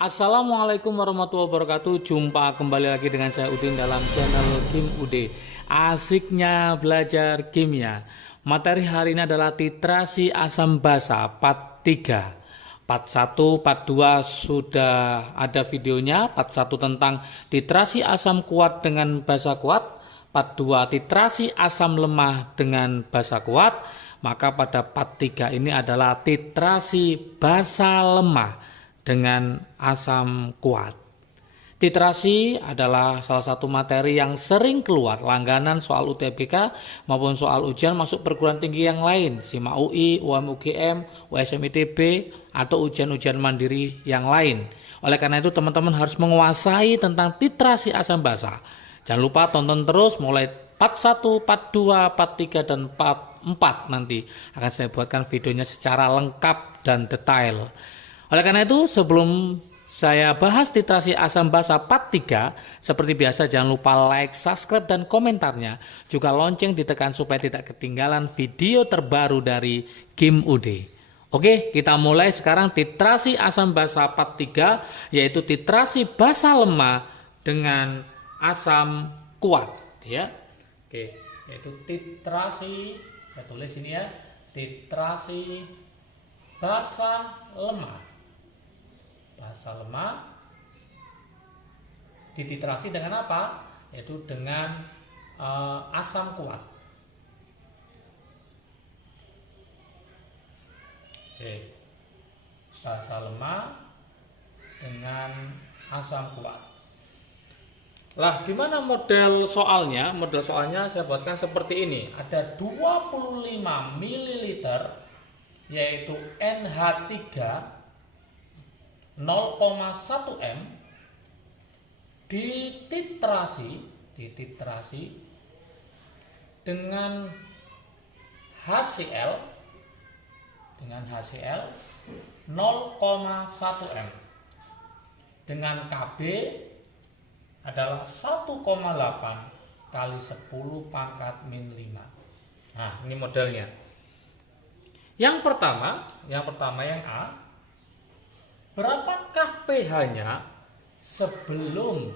Assalamualaikum warahmatullahi wabarakatuh. Jumpa kembali lagi dengan saya Udin dalam channel Game UD. Asiknya belajar kimia. Materi hari ini adalah titrasi asam basa part 3. Part 1, part 2 sudah ada videonya. Part 1 tentang titrasi asam kuat dengan basa kuat. Part 2 titrasi asam lemah dengan basa kuat. Maka pada part 3 ini adalah titrasi basa lemah dengan asam kuat. Titrasi adalah salah satu materi yang sering keluar langganan soal UTBK maupun soal ujian masuk perguruan tinggi yang lain, SIMA UI, UM/UGM, USM ITB, atau ujian-ujian mandiri yang lain. Oleh karena itu teman-teman harus menguasai tentang titrasi asam basa. Jangan lupa tonton terus mulai part 1, part 2, part 3, dan part 4 nanti akan saya buatkan videonya secara lengkap dan detail. Oleh karena itu, sebelum saya bahas titrasi asam basa part 3, seperti biasa jangan lupa like, subscribe, dan komentarnya. Juga lonceng ditekan supaya tidak ketinggalan video terbaru dari Game UD. Oke, kita mulai sekarang titrasi asam basa part 3, yaitu titrasi basa lemah dengan asam kuat. Ya. Oke, yaitu titrasi, saya tulis ini ya, titrasi basa lemah. Basa lemah dititrasi dengan apa? Yaitu dengan asam kuat. Oke. Basa lemah dengan asam kuat. Lah, gimana model soalnya? Model soalnya saya buatkan seperti ini. Ada 25 ml yaitu NH3 0,1 M dititrasi dengan HCl 0,1 M dengan KB adalah 1,8 kali 10 pangkat min 5. Nah, ini modelnya. Yang pertama yang A, berapakah pH-nya sebelum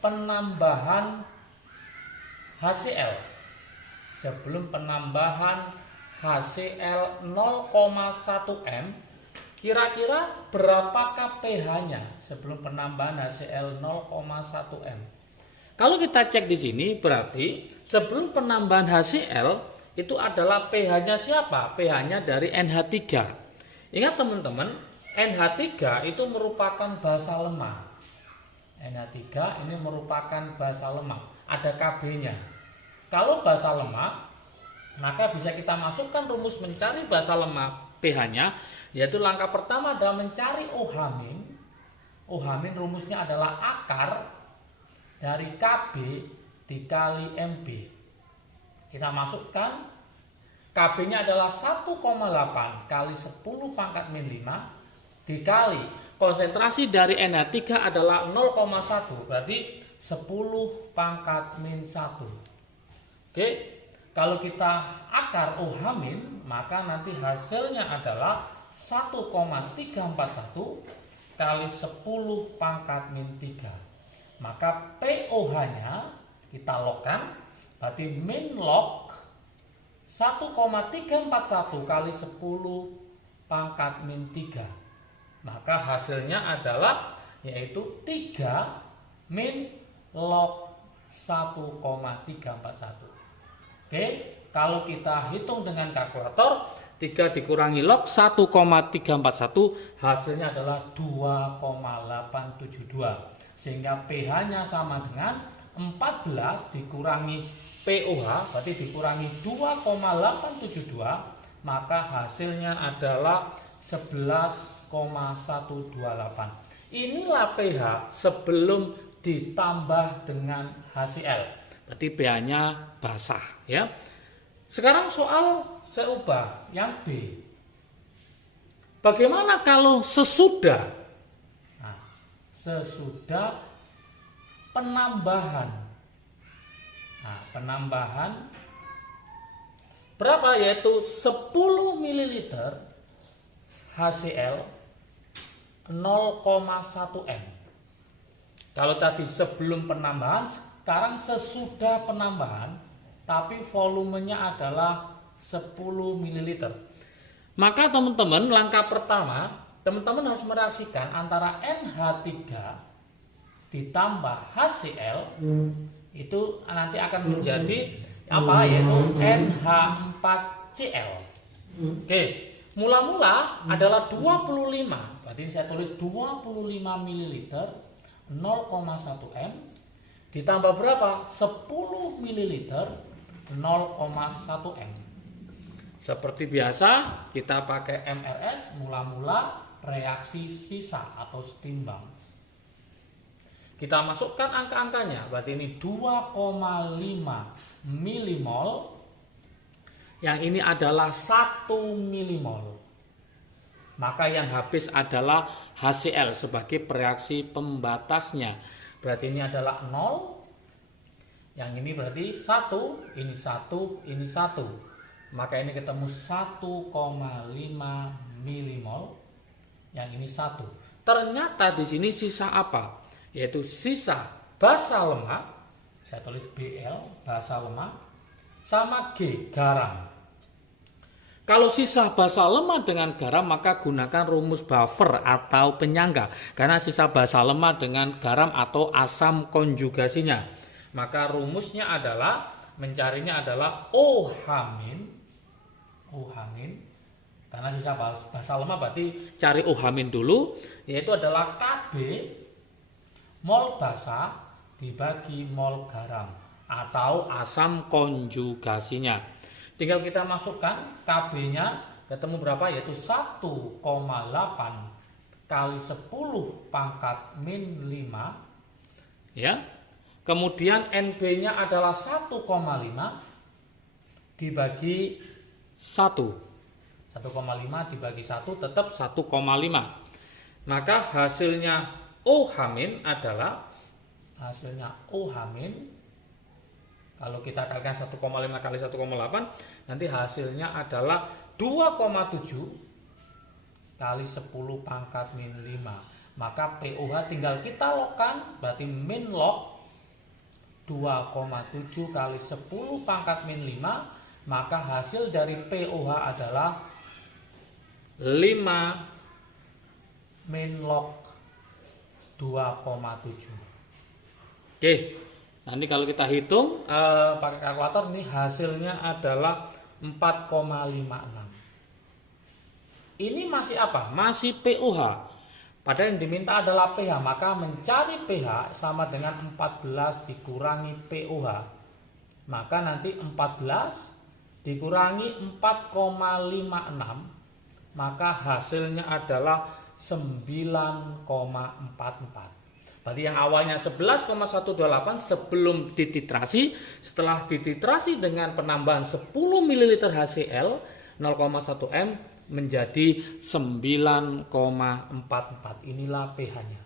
penambahan HCl? Sebelum penambahan HCl 0,1 M, kira-kira berapakah pH-nya sebelum penambahan HCl 0,1 M? Kalau kita cek di sini berarti sebelum penambahan HCl itu adalah pH-nya siapa? pH-nya dari NH3. Ingat teman-teman, NH3 itu merupakan basa lemah. NH3 ini merupakan basa lemah. Ada KB-nya. Kalau basa lemah, maka bisa kita masukkan rumus mencari basa lemah pH-nya, yaitu langkah pertama adalah mencari OH-. OH- rumusnya adalah akar dari KB dikali MB. Kita masukkan KB-nya adalah 1,8 kali 10 pangkat min 5 dikali konsentrasi dari NH3 adalah 0,1, berarti 10 pangkat min 1. Oke, kalau kita akar OH- maka nanti hasilnya adalah 1,341 kali 10 pangkat min 3. Maka POH-nya kita logkan, berarti min log 1,341 kali 10 pangkat min 3. Maka hasilnya adalah yaitu 3 min log 1,341. Oke, kalau kita hitung dengan kalkulator, 3 dikurangi log 1,341 hasilnya adalah 2,872. Sehingga pH-nya sama dengan 14 dikurangi POH, berarti dikurangi 2,872, maka hasilnya adalah 11,128. Inilah pH sebelum ditambah dengan HCl. Berarti pH-nya basah ya. Sekarang soal saya ubah yang B. Bagaimana kalau sesudah? Nah, sesudah penambahan. Nah, penambahan berapa? Yaitu 10 ml HCl 0,1 M. Kalau tadi sebelum penambahan, sekarang sesudah penambahan, tapi volumenya adalah 10 ml. Maka teman-teman, langkah pertama, teman-teman harus mereaksikan antara NH3 ditambah HCl, itu nanti akan menjadi apa, yaitu NH4Cl. Oke, mula-mula adalah 25, berarti saya tulis 25 ml 0,1 M ditambah berapa? 10 ml 0,1 M. Seperti biasa kita pakai MRS, mula-mula reaksi sisa atau setimbang. Kita masukkan angka-angkanya, berarti ini 2,5 milimol, yang ini adalah 1 milimol. Maka yang habis adalah HCl sebagai reaksi pembatasnya. Berarti ini adalah 0. Yang ini berarti 1, ini 1, ini 1. Maka ini ketemu 1,5 milimol. Yang ini 1. Ternyata di sini sisa apa? Yaitu sisa basa lemak. Saya tulis Bl, basa lemak, sama G, garam. Kalau sisa basa lemak dengan garam, maka gunakan rumus buffer atau penyangga. Karena sisa basa lemak dengan garam atau asam konjugasinya. Maka rumusnya adalah, mencarinya adalah OH-. Karena sisa basa lemak berarti cari OH- dulu, yaitu adalah Kb mol basa dibagi mol garam atau asam konjugasinya. Tinggal kita masukkan Kb-nya, ketemu berapa, yaitu 1,8 kali 10 pangkat min 5, ya. Kemudian NB-nya adalah 1,5 dibagi 1. 1,5 dibagi 1 tetap 1,5. Maka hasilnya OH- adalah, kalau kita kalikan 1,5 kali 1,8, nanti hasilnya adalah 2,7 kali 10 pangkat min 5. Maka POH tinggal kita logkan, berarti min log 2,7 kali 10 pangkat min 5. Maka hasil dari POH adalah 5 min log 2,7. Oke. Nanti kalau kita hitung pakai kalkulator, ini hasilnya adalah 4,56. Ini masih apa? Masih POH. Padahal yang diminta adalah pH. Maka mencari pH sama dengan 14 dikurangi POH. Maka nanti 14 dikurangi 4,56. Maka hasilnya adalah 9,44. Berarti yang awalnya 11,128 sebelum dititrasi, setelah dititrasi dengan penambahan 10 ml HCl 0,1 M menjadi 9,44. Inilah pH-nya.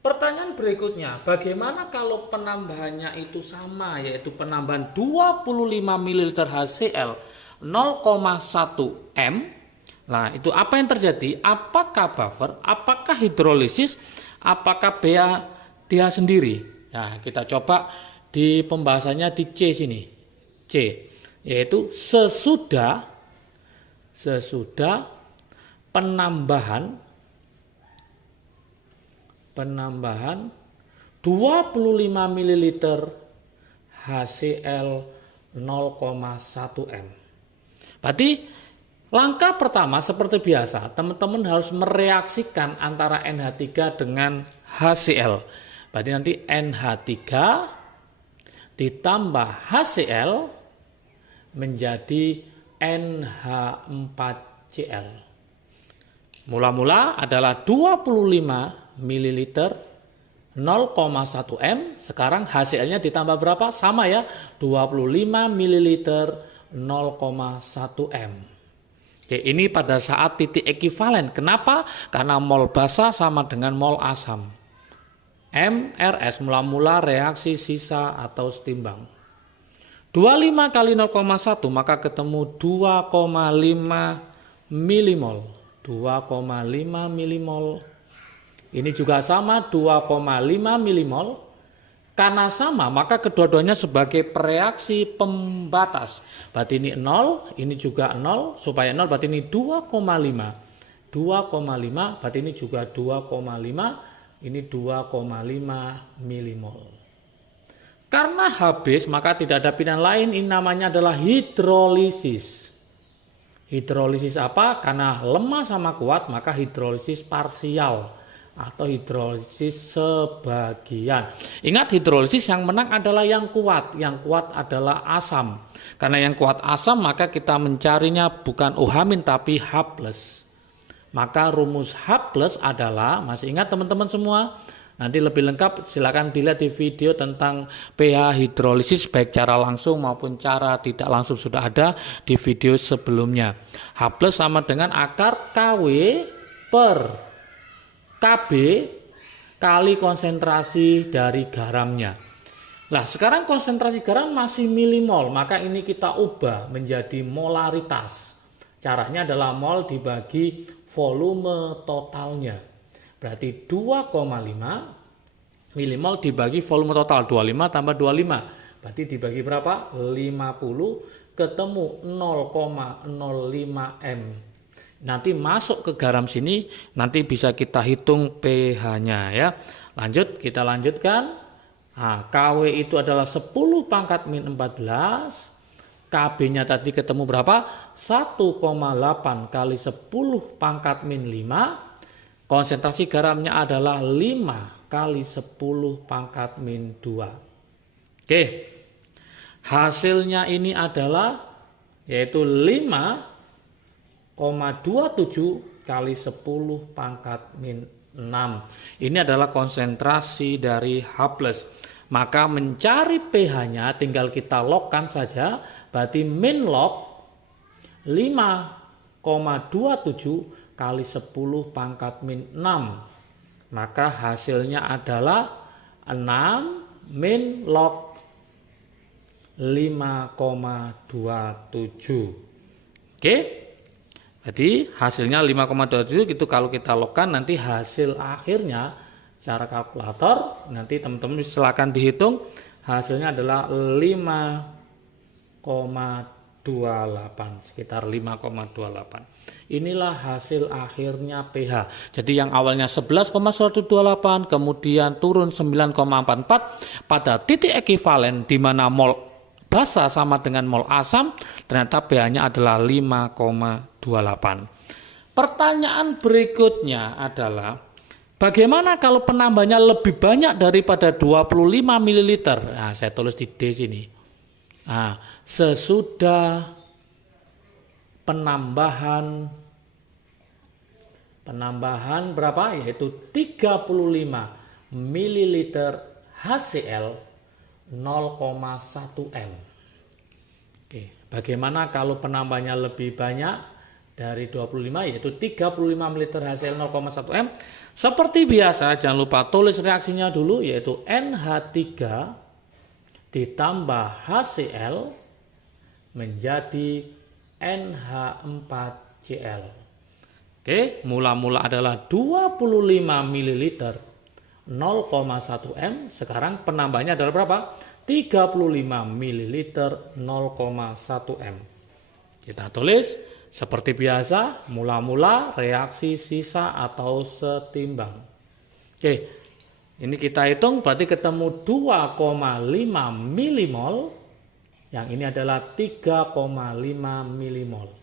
Pertanyaan berikutnya, bagaimana kalau penambahannya itu sama, yaitu penambahan 25 ml HCl 0,1 M? Nah, itu apa yang terjadi? Apakah buffer? Apakah hidrolisis? Apakah dia sendiri? Nah, kita coba di pembahasannya di C sini. C, yaitu sesudah penambahan 25 ml HCl 0,1 M. Berarti langkah pertama seperti biasa, teman-teman harus mereaksikan antara NH3 dengan HCl. Berarti nanti NH3 ditambah HCl menjadi NH4Cl. Mula-mula adalah 25 ml 0,1 M. Sekarang HCl-nya ditambah berapa? Sama ya, 25 ml 0,1 M. Oke, ini pada saat titik ekivalen. Kenapa? Karena mol basa sama dengan mol asam. MRS, mula-mula reaksi sisa atau setimbang. 25 kali 0,1 maka ketemu 2,5 milimol. 2,5 milimol. Ini juga sama 2,5 milimol. Karena sama, maka kedua-duanya sebagai reaksi pembatas. Berarti ini 0, ini juga 0. Supaya 0 berarti ini 2,5. 2,5 berarti ini juga 2,5. Ini 2,5 milimol. Karena habis, maka tidak ada pilihan lain. Ini namanya adalah hidrolisis. Hidrolisis apa? Karena lemah sama kuat, maka hidrolisis parsial atau hidrolisis sebagian. Ingat, hidrolisis yang menang adalah yang kuat. Yang kuat adalah asam. Karena yang kuat asam, maka kita mencarinya bukan OH- tapi H+. Maka rumus H+ adalah, masih ingat teman-teman semua? Nanti lebih lengkap silakan dilihat di video tentang pH hidrolisis baik cara langsung maupun cara tidak langsung sudah ada di video sebelumnya. H+ sama dengan akar KW per KB kali konsentrasi dari garamnya. Nah, sekarang konsentrasi garam masih milimol, maka ini kita ubah menjadi molaritas. Caranya adalah mol dibagi volume totalnya. Berarti 2,5 milimol dibagi volume total, 25 tambah 25. Berarti dibagi berapa? 50, ketemu 0,05 M. Nanti masuk ke garam sini, nanti bisa kita hitung pH-nya ya. Lanjut, kita lanjutkan. Nah, KW itu adalah 10 pangkat min 14. KB-nya tadi ketemu berapa? 1,8 kali 10 pangkat min 5. Konsentrasi garamnya adalah 5 kali 10 pangkat min 2. Oke. Hasilnya ini adalah yaitu 5,27 kali 10 pangkat min 6. Ini adalah konsentrasi dari H+. Maka mencari pH-nya tinggal kita logkan saja. Berarti min log 5,27 kali 10 pangkat min 6. Maka hasilnya adalah 6 min log 5,27. Oke. Jadi hasilnya 5,27 itu kalau kita logkan nanti hasil akhirnya secara kalkulator nanti teman-teman silakan dihitung hasilnya adalah 5,28 sekitar 5,28. Inilah hasil akhirnya pH. Jadi yang awalnya 11,128 kemudian turun 9,44 pada titik ekivalen di mana mol basa sama dengan mol asam, ternyata pH-nya adalah 5,28. Pertanyaan berikutnya adalah bagaimana kalau penambahnya lebih banyak daripada 25 ml? Nah, saya tulis di D sini. Nah, sesudah penambahan berapa? Yaitu 35 ml HCl 0,1 M. Oke, bagaimana kalau penambahnya lebih banyak dari 25 yaitu 35 ml HCl 0,1 M? Seperti biasa jangan lupa tulis reaksinya dulu yaitu NH3 ditambah HCl menjadi NH4Cl. Oke, mula-mula adalah 25 ml 0,1 M. Sekarang penambahnya adalah berapa? 35 ml 0,1 M. Kita tulis seperti biasa, mula-mula reaksi sisa atau setimbang. Oke, ini kita hitung berarti ketemu 2,5 milimol. Yang ini adalah 3,5 milimol.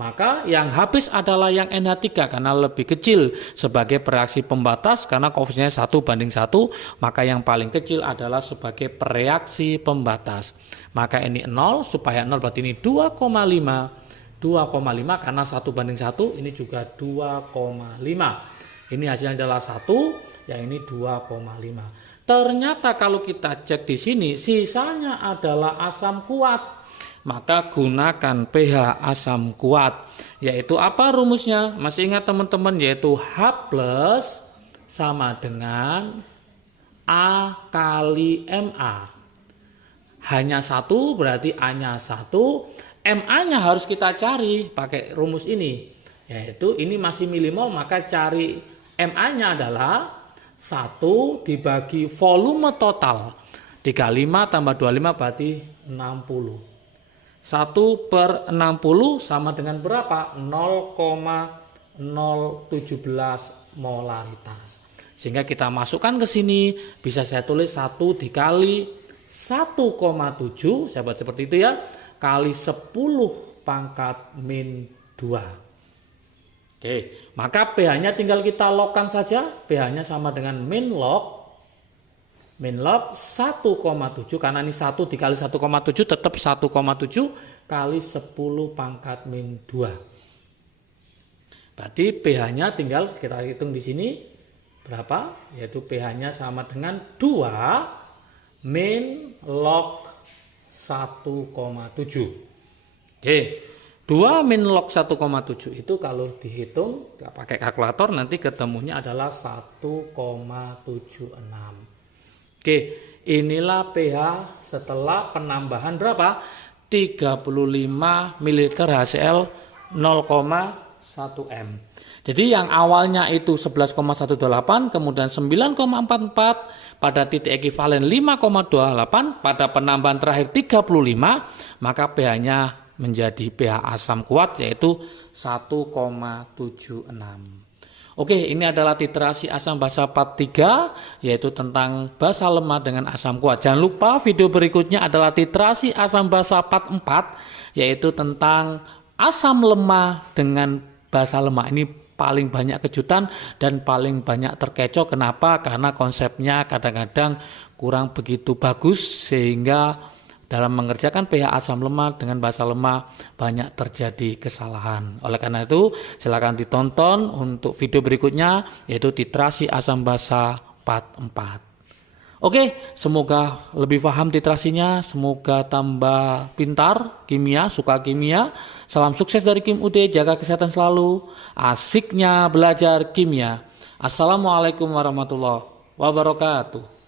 Maka yang habis adalah yang NH3 karena lebih kecil sebagai reaksi pembatas karena koefisiennya 1:1, maka yang paling kecil adalah sebagai reaksi pembatas. Maka ini 0, supaya 0 berarti ini 2,5 karena 1:1, ini juga 2,5. Ini hasilnya adalah 1, yang ini 2,5. Ternyata kalau kita cek di sini sisanya adalah asam kuat. Maka gunakan pH asam kuat. Yaitu apa rumusnya? Masih ingat teman-teman? Yaitu H+ sama dengan A kali MA. Hanya 1 berarti A-nya 1. MA-nya harus kita cari pakai rumus ini. Yaitu ini masih milimol, maka cari MA-nya adalah 1 dibagi volume total. 35 tambah 25 berarti 60. 1 per 60 sama dengan berapa? 0,017 molaritas. Sehingga kita masukkan ke sini, bisa saya tulis 1 dikali 1,7, saya buat seperti itu ya, kali 10 pangkat min 2. Oke, maka pH-nya tinggal kita logkan saja. pH-nya sama dengan min log 1,7, karena ini 1 dikali 1,7 tetap 1,7 kali 10 pangkat min 2. Berarti pH-nya tinggal kita hitung di sini berapa? Yaitu pH-nya sama dengan 2 min log 1,7. Oke. 2 min log 1,7 itu kalau dihitung pakai kalkulator nanti ketemunya adalah 1,76. Oke, inilah pH setelah penambahan berapa? 35 ml HCl 0,1 m. Jadi yang awalnya itu 11,18 kemudian 9,44 pada titik ekivalen 5,28 pada penambahan terakhir 35, maka pH-nya menjadi pH asam kuat yaitu 1,76. Oke, ini adalah titrasi asam basa part 3 yaitu tentang basa lemah dengan asam kuat. Jangan lupa video berikutnya adalah titrasi asam basa part 4 yaitu tentang asam lemah dengan basa lemah. Ini paling banyak kejutan dan paling banyak terkecoh. Kenapa? Karena konsepnya kadang-kadang kurang begitu bagus sehingga dalam mengerjakan pH asam lemah dengan basa lemah banyak terjadi kesalahan. Oleh karena itu silakan ditonton untuk video berikutnya yaitu titrasi asam basa part 4. Oke, semoga lebih paham titrasinya, semoga tambah pintar kimia, suka kimia. Salam sukses dari Kim UD, jaga kesehatan selalu, asiknya belajar kimia. Assalamualaikum warahmatullahi wabarakatuh.